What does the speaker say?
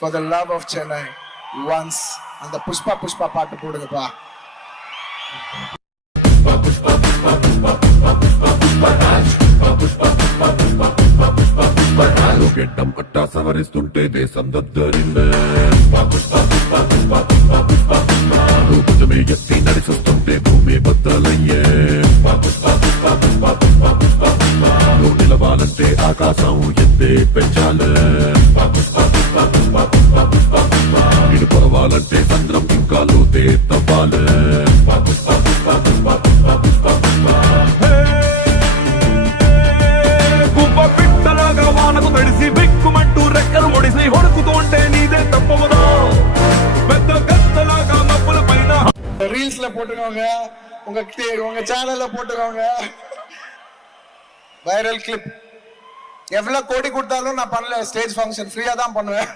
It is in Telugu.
for the love of Chennai once. And the Pushpa பாட்டு போடுங்கப்பா. గెడ్డం పట్టా సవరిస్తుంటే దేశం దద్దరిల్లే భుజమే ఎత్తి నడిచొస్తుంటే భూమి బద్దలయ్యే నువ్వు నిలవాలంటే ఆకాశం ఎత్తే పెంచాలే నిన్ను పొరవాలంటే చంద్రం ఇంకా లోతే తవ్వాలే తడిసి బిక్కుమంటూ రెక్కలు ఒడిసి హొడుకుతుంటే నీదే తప్పవదా పెద్ద గద్దలాగా మబ్బుల పైన ரீல்ஸ்ல போட்டுக்கோங்க, உங்க சேனல்ல போட்டுக்கோங்க. Viral clip. எவ்வளவு கோடி கொடுத்தாலும் நான் பண்ணல, ஸ்டேஜ் ஃபங்க்ஷன் ஃப்ரீயா தான் பண்ணுவேன்.